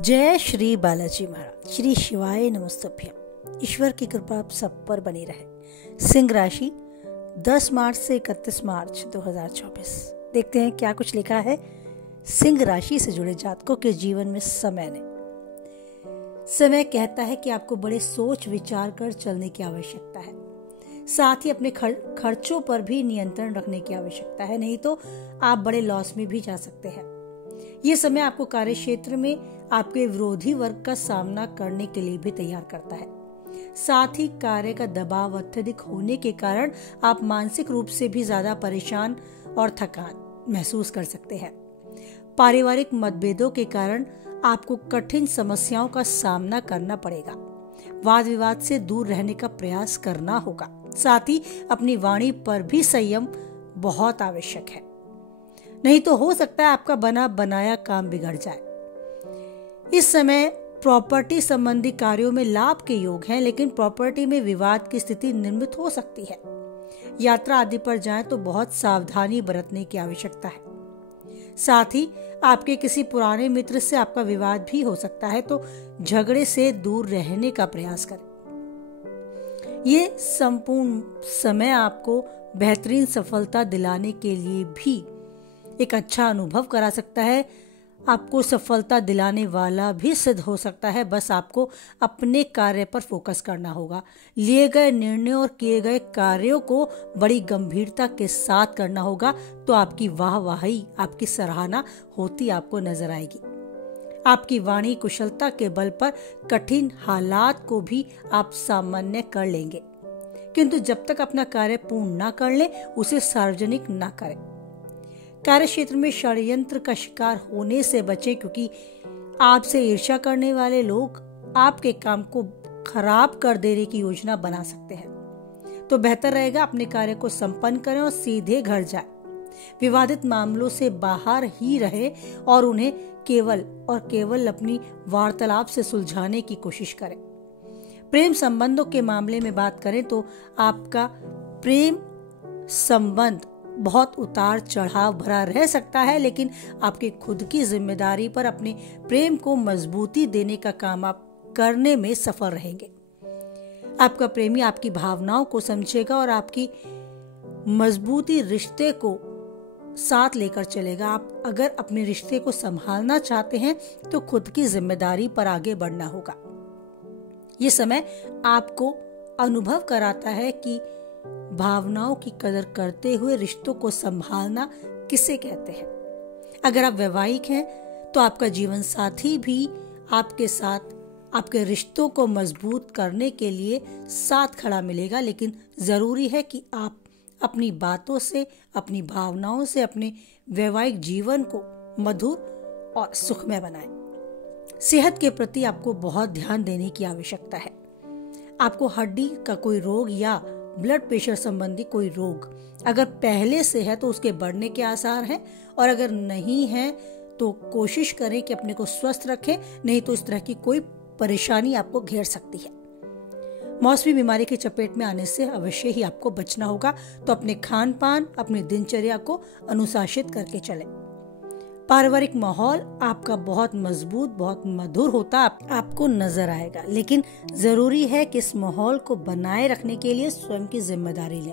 जय श्री बालाजी महाराज। श्री शिवाय नमस्तभ्यम। ईश्वर की कृपा आप सब पर बनी रहे। सिंह राशि 10 मार्च से 31 मार्च 2024। देखते हैं क्या कुछ लिखा है सिंह राशि से जुड़े जातकों के जीवन में समय ने। समय कहता है कि आपको बड़े सोच विचार कर चलने की आवश्यकता है। साथ ही अपने खर्चों पर भी नियंत्रण रखने की आवश्यकता है, नहीं तो आप बड़े लॉस में भी जा सकते हैं। ये समय आपको कार्य क्षेत्र में आपके विरोधी वर्ग का सामना करने के लिए भी तैयार करता है। साथ ही कार्य का दबाव अत्यधिक होने के कारण आप मानसिक रूप से भी ज्यादा परेशान और थकान महसूस कर सकते हैं। पारिवारिक मतभेदों के कारण आपको कठिन समस्याओं का सामना करना पड़ेगा। वाद विवाद से दूर रहने का प्रयास करना होगा। साथ ही अपनी वाणी पर भी संयम बहुत आवश्यक है, नहीं तो हो सकता है आपका बना बनाया काम बिगड़ जाए। इस समय प्रॉपर्टी संबंधी कार्यों में लाभ के योग हैं, लेकिन प्रॉपर्टी में विवाद की स्थिति निर्मित हो सकती है। यात्रा आदि पर जाएं तो बहुत सावधानी बरतने की आवश्यकता है। साथ ही आपके किसी पुराने मित्र से आपका विवाद भी हो सकता है, तो झगड़े से दूर रहने का प्रयास करें। ये संपूर्ण समय आपको बेहतरीन सफलता दिलाने के लिए भी एक अच्छा अनुभव करा सकता है। आपको सफलता दिलाने वाला भी सिद्ध हो सकता है। बस आपको अपने कार्य पर फोकस करना होगा। लिए गए निर्णयों और किए गए कार्यों को बड़ी गंभीरता के साथ करना होगा, तो आपकी वाहवाही, आपकी सराहना होती आपको नजर आएगी। आपकी वाणी कुशलता के बल पर कठिन हालात को भी आप सामान्य कर लेंगे, किंतु जब तक अपना कार्य पूर्ण न कर ले उसे सार्वजनिक न करें। कार्य क्षेत्र में षड्यंत्र का शिकार होने से बचें, क्योंकि आपसे ईर्ष्या करने वाले लोग आपके काम को खराब कर देने की योजना बना सकते हैं। तो बेहतर रहेगा अपने कार्य को संपन्न करें और सीधे घर जाएं। विवादित मामलों से बाहर ही रहे और उन्हें केवल और केवल अपनी वार्तालाप से सुलझाने की कोशिश करें। प्रेम संबंधों के मामले में बात करें तो आपका प्रेम संबंध बहुत उतार चढ़ाव भरा रह सकता है, लेकिन आपके खुद की जिम्मेदारी पर अपने प्रेम को मजबूती देने का काम आप करने में सफल रहेंगे। आपका प्रेमी आपकी भावनाओं को समझेगा और आपकी मजबूती रिश्ते को साथ लेकर चलेगा। आप अगर अपने रिश्ते को संभालना चाहते हैं तो खुद की जिम्मेदारी पर आगे बढ़ना होगा। ये समय आपको अनुभव कराता है कि भावनाओं की कदर करते हुए रिश्तों को संभालना किसे कहते हैं। अगर आप वैवाहिक हैं तो आपका जीवन साथी भी आपके साथ आपके रिश्तों को मजबूत करने के लिए साथ खड़ा मिलेगा, लेकिन जरूरी है कि आप अपनी बातों से, अपनी भावनाओं से अपने वैवाहिक जीवन को मधुर और सुखमय बनाएं। सेहत के प्रति आपको बहुत ध्यान देने की आवश्यकता है। आपको हड्डी का कोई रोग या ब्लड प्रेशर संबंधी कोई रोग अगर पहले से है तो उसके बढ़ने के आसार हैं, और अगर नहीं है तो कोशिश करें कि अपने को स्वस्थ रखें, नहीं तो इस तरह की कोई परेशानी आपको घेर सकती है। मौसमी बीमारी की चपेट में आने से अवश्य ही आपको बचना होगा, तो अपने खान पान, अपनी दिनचर्या को अनुशासित करके चलें। पारिवारिक माहौल आपका बहुत मजबूत, बहुत मधुर होता आपको नजर आएगा, लेकिन जरूरी है कि इस माहौल को बनाए रखने के लिए स्वयं की जिम्मेदारी लें।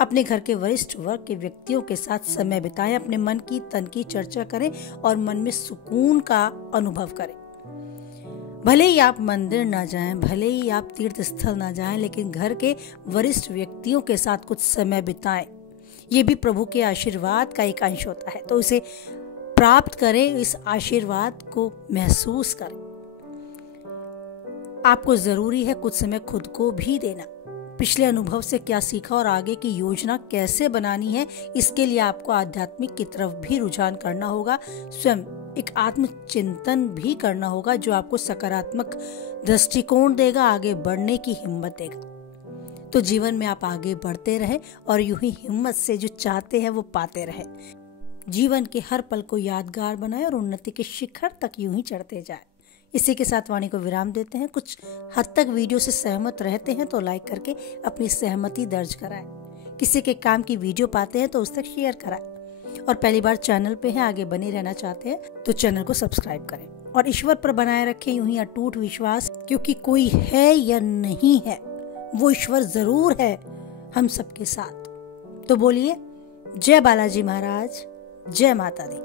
अपने घर के वरिष्ठ वर्ग के व्यक्तियों के साथ समय बिताएं, अपने मन की तन की चर्चा करें और मन में सुकून का अनुभव करें। भले ही आप मंदिर ना जाएं, भले ही आप तीर्थ स्थल ना जाएं, लेकिन घर के वरिष्ठ व्यक्तियों के साथ कुछ समय बिताएं। ये भी प्रभु के आशीर्वाद का एक अंश होता है, तो इसे प्राप्त करें, इस आशीर्वाद को महसूस करें। आपको जरूरी है कुछ समय खुद को भी देना। पिछले अनुभव से क्या सीखा और आगे की योजना कैसे बनानी है, इसके लिए आपको आध्यात्मिक की तरफ भी रुझान करना होगा। स्वयं एक आत्मचिंतन भी करना होगा, जो आपको सकारात्मक दृष्टिकोण देगा, आगे बढ़ने की हिम्मत देगा। तो जीवन में आप आगे बढ़ते रहें और यूं ही हिम्मत से जो चाहते हैं वो पाते रहें। जीवन के हर पल को यादगार बनाए और उन्नति के शिखर तक यूं ही चढ़ते जाए। इसी के साथ वाणी को विराम देते हैं। कुछ हद तक वीडियो से सहमत रहते हैं तो लाइक करके अपनी सहमति दर्ज कराएं। किसी के काम की वीडियो पाते हैं तो उस तक शेयर कराएं, और पहली बार चैनल पे हैं, आगे बने रहना चाहते हैं तो चैनल को सब्सक्राइब करें। और ईश्वर पर बनाए रखें यूं ही अटूट विश्वास, क्योंकि कोई है या नहीं है, वो ईश्वर जरूर है हम सबके साथ। तो बोलिए जय बालाजी महाराज, जय माता दी।